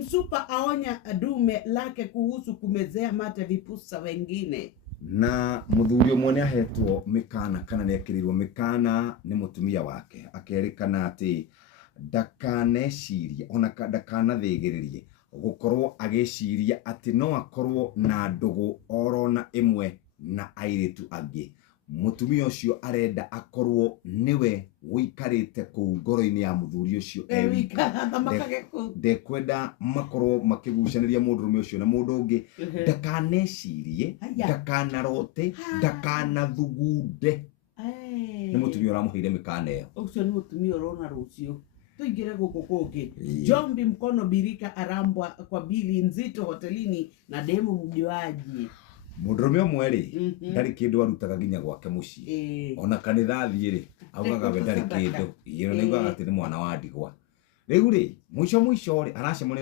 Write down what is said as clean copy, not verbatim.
Msupa aonya dume lake kuhusu kumezea mate vipusa wengine. Na muthurio mwone ahetwo mikana kana nekirirwo mikana ni mutumia wake akerikana ati ndakaneciria ona ndakanathigiririe gukorwo agiciria ati no akorwo na ndugu orona imwe na airitu angi. Mutumia ucio arenda akorwo niwe wikarite ku ngoro-ini ya muthuri ucio ndekwenda makorwo makigucaniria mundurume ucio na mundu ungi ndakanecirie ndakanarote ndakanathugunde. Ni mutumia uramuheire mikana iyo. Ucio ni mutumia urona rucio. Tuingire guku kungi. Jombi mkono birika arambwa kwa bili nzito hotelini na demu mjuaji. Mundurume umwe ri ndari kindu arutaga nginya gwake mucii ona kanitha thie ri augaga we ndari kindu iyo niguaga ati ni mwana wa ndigwa. Riu ri mwisho ri aracemania